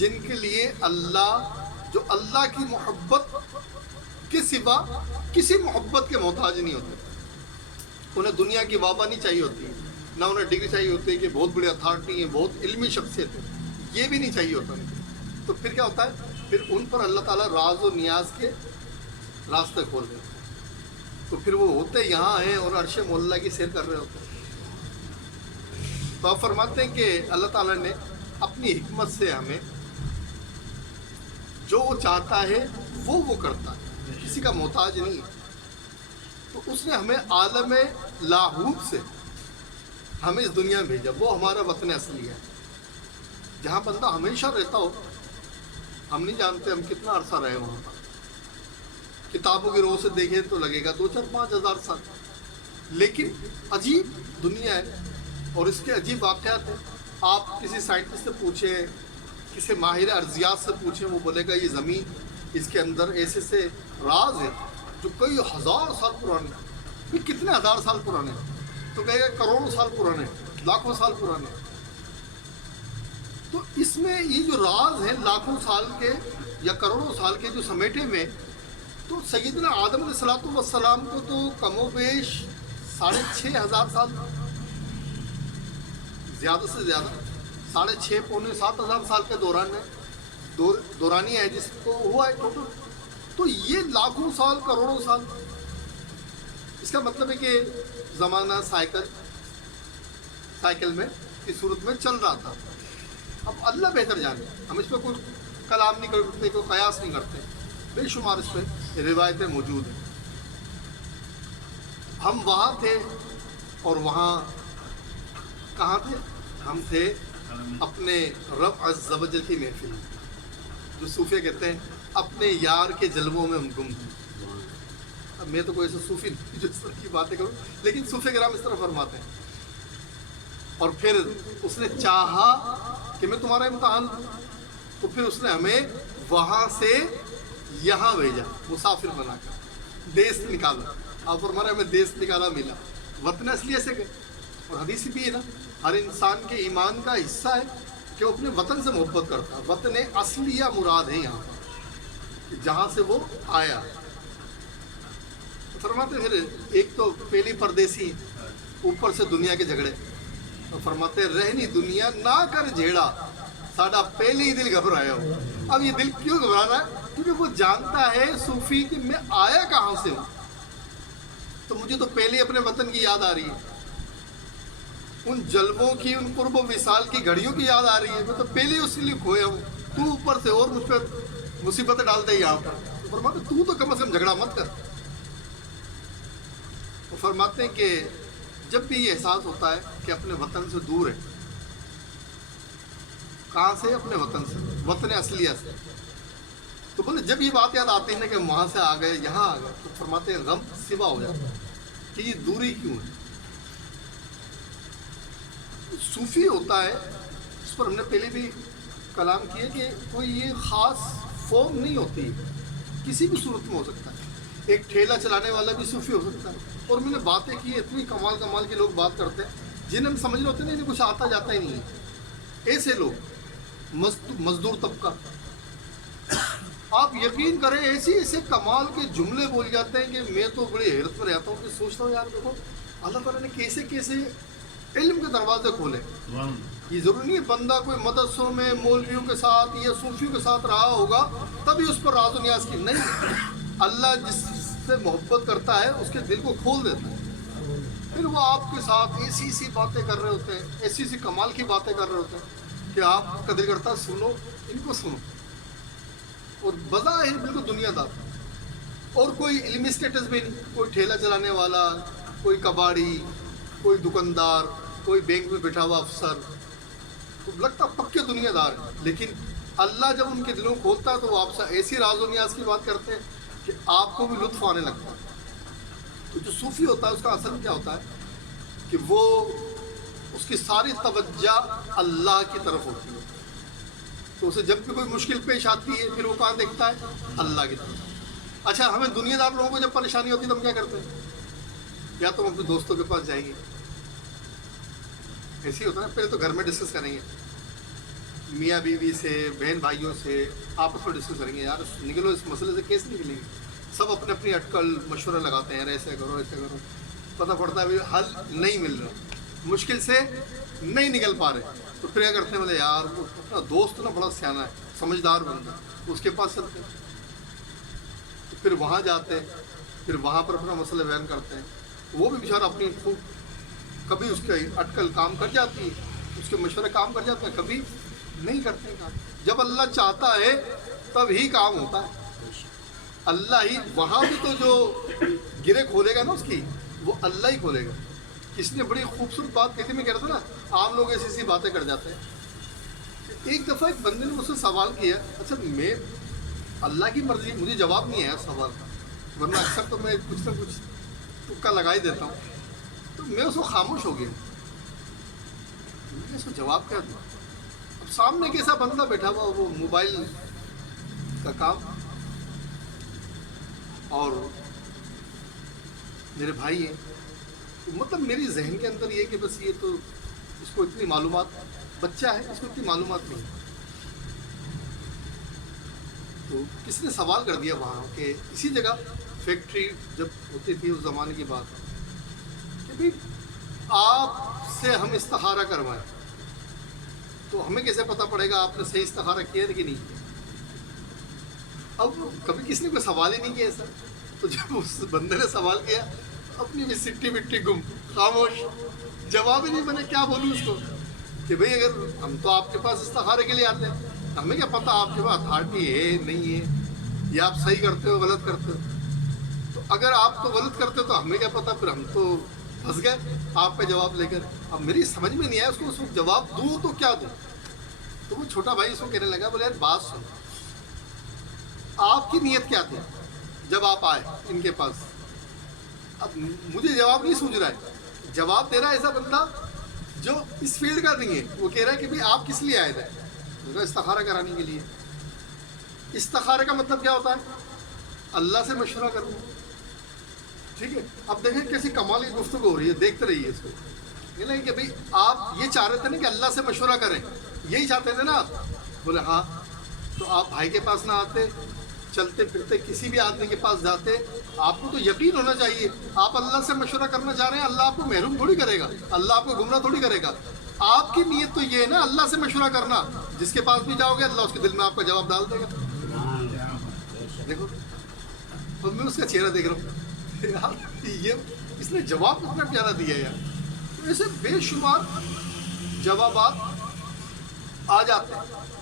جن کے لیے اللہ، جو اللہ کی محبت کے سوا کسی محبت کے محتاج نہیں ہوتے. انہیں دنیا کی واہ نہیں چاہیے ہوتی، نہ انہیں ڈگری چاہیے ہوتی ہے کہ بہت بڑی اتھارٹی ہے، بہت علمی شخصیت ہے، یہ بھی نہیں چاہیے ہوتا. تو پھر کیا ہوتا ہے؟ پھر ان پر اللہ تعالیٰ راز و نیاز کے راستے کھول دیتے ہیں. تو پھر وہ ہوتے یہاں ہیں اور عرش مولا کی سیر کر رہے ہوتے ہیں. تو آپ فرماتے ہیں کہ اللہ تعالیٰ نے اپنی حکمت سے ہمیں جو وہ چاہتا ہے وہ کرتا ہے، کسی کا محتاج نہیں ہے. تو اس نے ہمیں عالم لاہوت سے ہمیں اس دنیا میں بھیجا. وہ ہمارا وطن اصلی ہے، جہاں بندہ ہمیشہ رہتا ہو. ہم نہیں جانتے ہم کتنا عرصہ رہے وہاں پر. کتابوں کی روح سے دیکھیں تو لگے گا 2-4-5 ہزار سال. لیکن عجیب دنیا ہے اور اس کے عجیب واقعات ہیں. آپ کسی سائنٹسٹ سے پوچھیں، کسی ماہر ارضیات سے پوچھیں، وہ بولے گا یہ زمین، اس کے اندر ایسے سے راز ہیں جو کئی ہزار سال پرانے ہیں. یہ کتنے ہزار سال پرانے ہیں؟ تو کہے گا کروڑوں سال پرانے، لاکھوں سال پرانے. تو اس میں یہ جو راز ہیں لاکھوں سال کے یا کروڑوں سال کے جو سمیٹے میں، تو سیدنا آدم علیہ السلام کو تو کم و بیش 6,500 سال، زیادہ سے زیادہ 6,500-7,000 سال کے دورانی ہے جس کو ہوا ہے ٹوٹل. تو یہ لاکھوں سال، کروڑوں سال. اس کا مطلب ہے کہ زمانہ سائیکل میں کی صورت میں چل رہا تھا. اب اللہ بہتر جانے، ہم اس پہ کوئی کلام نہیں کرتے، کوئی قیاس نہیں کرتے. بے شمار اس پہ روایتیں موجود ہیں. ہم وہاں تھے اور وہاں کہاں تھے؟ ہم تھے اپنے رب عز و جل کی محفل میں، جو صوفیہ کہتے ہیں اپنے یار کے جلووں میں ہم گم تھے. اب میں تو کوئی ایسا صوفی نہیں جو اس طرح کی باتیں کروں، لیکن صوفیہ کرام اس طرح فرماتے ہیں. اور پھر اس نے چاہا کہ میں تمہارا امتحان دوں، تو پھر اس نے ہمیں وہاں سے یہاں بھیجا، مسافر بنا کر دیس نکالا. آپ فرما رہے ہمیں دیس نکالا ملا، وطن اصلی ایسے گئے. اور حدیث بھی ہے نا، ہر انسان کے ایمان کا حصہ ہے کہ وہ اپنے وطن سے محبت کرتا ہے. وطن اصلیہ مراد ہے یہاں پر، جہاں سے وہ آیا. فرماتے پھر ایک تو پہلی پردیسی، اوپر سے دنیا کے جھگڑے. تو فرماتے رہنی دنیا نہ کر جھیڑا، ساڈا پہلے ہی دل گھبرایا ہو. اب یہ دل کیوں گھبرا رہا ہے؟ کیونکہ وہ جانتا ہے صوفی کہ میں آیا کہاں سے ہوں. تو مجھے تو پہلے اپنے وطن کی یاد آ رہی ہے، ان جلووں کی، ان قرب و وصال کی گھڑیوں کی یاد آ رہی ہے. میں تو پہلے اس کے لیے کھویا ہوں. تو اوپر سے اور مجھ پہ مصیبتیں ڈال دے یہاں پر. تو فرماتے تو کم از کم جھگڑا مت کر. وہ فرماتے ہیں کہ جب بھی یہ احساس ہوتا ہے کہ اپنے وطن سے دور ہے، کہاں سے؟ اپنے وطن سے، وطن اصلیہ سے. تو بولے جب یہ بات یاد آتی ہے نا کہ وہاں سے آ گئے یہاں آ گئے، تو فرماتے ہیں غم سوا ہو جاتا ہے کہ یہ دوری کیوں ہے. صوفی ہوتا ہے، اس پر ہم نے پہلے بھی کلام کیا کہ کوئی یہ خاص فارم نہیں ہوتی، کسی بھی صورت میں ہو سکتا ہے. ایک ٹھیلا چلانے والا بھی صوفی ہو سکتا ہے. اور میں نے باتیں کی، اتنی کمال کے لوگ بات کرتے ہیں جنہیں ہم سمجھ رہے ہوتے ہیں انہیں کچھ آتا جاتا ہی نہیں ہے. ایسے لوگ مزدور طبقہ، آپ یقین کریں ایسے کمال کے جملے بول جاتے ہیں کہ میں تو بڑی حیرت میں رہتا ہوں کہ سوچتا ہوں یار دیکھو اللہ تعالیٰ نے کیسے علم کے دروازے کھولے. یہ ضروری نہیں ہے بندہ کوئی مدرسوں میں مولویوں کے ساتھ یا صوفیوں کے ساتھ رہا ہوگا تبھی اس پر راز و نیاز کی. نہیں، اللہ جس سے محبت کرتا ہے اس کے دل کو کھول دیتا ہے. پھر وہ آپ کے ساتھ ایسی باتیں کر رہے ہوتے ہیں، ایسی کمال کی باتیں کر رہے ہوتے ہیں کہ آپ کا دل کرتا ہے سنو ان کو سنو. اور بظاہر بالکل دنیا دار، اور کوئی علمی سٹیٹس بھی نہیں، کوئی ٹھیلا چلانے والا، کوئی کباڑی، کوئی دکاندار، کوئی بینک میں بیٹھا ہوا افسر، تو لگتا پکے دنیا دار ہے. لیکن اللہ جب ان کے دلوں کھولتا ہے تو وہ آپ سے ایسی راز و نیاز کی بات کرتے ہیں کہ آپ کو بھی لطف آنے لگتا ہے. تو جو صوفی ہوتا ہے اس کا اصل کیا ہوتا ہے کہ وہ اس کی ساری توجہ اللہ کی طرف ہوتی ہے. تو اسے جب بھی کوئی مشکل پیش آتی ہے پھر وہ کہاں دیکھتا ہے؟ اللہ کی طرف. اچھا، ہمیں دنیا دار لوگوں کو جب پریشانی ہوتی ہے تو ہم کیا کرتے ہیں؟ یا تو ہم اپنے دوستوں کے پاس جائیں گے، ایسے ہی ہوتا ہے نا، پہلے تو گھر میں ڈسکس کریں گے، میاں بیوی سے, بہن بھائیوں سے آپس میں ڈسکس کریں گے, یار نکلو اس مسئلے سے کیسے نکلیں گے. سب اپنے اپنی اٹکل مشورہ لگاتے ہیں, ایسے کرو ایسے کرو, پتہ پڑتا ہے بھی حل نہیں مل رہا, مشکل سے نہیں نکل پا رہے. تو پھر کیا کرتے ہیں, بولے یار وہ اپنا دوست نا بڑا سیانا ہے, سمجھدار بندہ, اس کے پاس چلتے ہیں. پھر وہاں جاتے ہیں, پھر وہاں پر اپنا مسئلہ بیان کرتے ہیں. وہ بھی بیچارہ اپنی خوب, کبھی اس کے اٹکل کام کر جاتی ہے, اس کے مشورے کام کر جاتے ہیں, کبھی نہیں کرتے کام. جب اللہ چاہتا ہے تب ہی کام ہوتا ہے. اللہ ہی وہاں بھی تو جو گرے کھولے گا نا اس کی, وہ اللہ ہی کھولے گا. کسی نے بڑی خوبصورت بات کہی تھی, میں کہہ رہا تھا نا عام لوگ ایسی ایسی باتیں کر جاتے ہیں. ایک دفعہ ایک بندے نے مجھ سے سوال کیا, اچھا میں اللہ کی مرضی, مجھے جواب نہیں آیا سوال کا, ورنہ اکثر تو میں کچھ نہ کچھ تکا لگا ہی دیتا ہوں. تو میں اس کو خاموش ہو گیا, میں اس کو جواب کیا دوں. اب سامنے ایک ایسا بندہ بیٹھا ہوا, وہ موبائل کا کام, اور میرے بھائی ہیں. مطلب میری ذہن کے اندر یہ کہ بس یہ تو اس کو اتنی معلومات, بچہ ہے اس کو اتنی معلومات نہیں. تو کسی نے سوال کر دیا وہاں کہ اسی جگہ فیکٹری جب ہوتی تھی اس زمانے کی بات, کہ بھائی آپ سے ہم استخارہ کروائیں تو ہمیں کیسے پتہ پڑے گا آپ نے صحیح استخارہ کیا ہے کہ نہیں کیا. اب کبھی کسی نے کوئی سوال ہی نہیں کیا ایسا. تو جب اس بندے نے سوال کیا, اپنی بھی سٹی مٹی گم, خاموش, جواب ہی نہیں بنے. کیا بولوں اس کو کہ بھئی اگر ہم تو آپ کے پاس استخارے کے لیے آتے ہیں, ہمیں کیا پتہ آپ کے پاس اتھارٹی ہے نہیں ہے, یا آپ صحیح کرتے ہو غلط کرتے ہو. تو اگر آپ تو غلط کرتے ہو تو ہمیں کیا پتہ, پھر ہم تو پھنس گئے آپ کا جواب لے کر. اب میری سمجھ میں نہیں آیا اس کو جواب دوں تو کیا دوں. تو وہ چھوٹا بھائی اس کو کہنے لگا, بولے یار بات سن, آپ کی نیت کیا تھی جب آپ آئے ان کے پاس. اب مجھے جواب نہیں سوچ رہا ہے, جواب دے رہا ہے ایسا بندہ جو اس فیلڈ کا نہیں ہے. وہ کہہ رہا ہے کہ بھئی آپ کس لیے آئے تھے. استخارہ کرانے کے لیے. استخارہ کا مطلب کیا ہوتا ہے, اللہ سے مشورہ کرنا. ٹھیک ہے, اب دیکھیں کیسی کمال کی گفتگو ہو رہی ہے, دیکھتے رہیے اس کو. یہ نہیں کہ بھئی آپ یہ چاہ رہے تھے نا کہ اللہ سے مشورہ کریں, یہی چاہتے تھے نا آپ. بولے ہاں. تو آپ بھائی کے پاس نہ آتے, چلتے پھرتے کسی بھی آدمی کے پاس جاتے, آپ کو تو یقین ہونا چاہیے آپ اللہ سے مشورہ کرنا چاہ رہے ہیں. اللہ آپ کو محروم تھوڑی کرے گا, اللہ آپ کو گمراہ تھوڑی کرے گا. آپ کی نیت تو یہ ہے نا اللہ سے مشورہ کرنا. جس کے پاس بھی جاؤ گے اللہ اس کے دل میں آپ کا جواب ڈال دے گا. دیکھو, اور میں اس کا چہرہ دیکھ رہا ہوں, یہ اس نے جواب کتنا پیارا دیا ہے یار. تو ایسے بے شمار جوابات آ جاتے ہیں.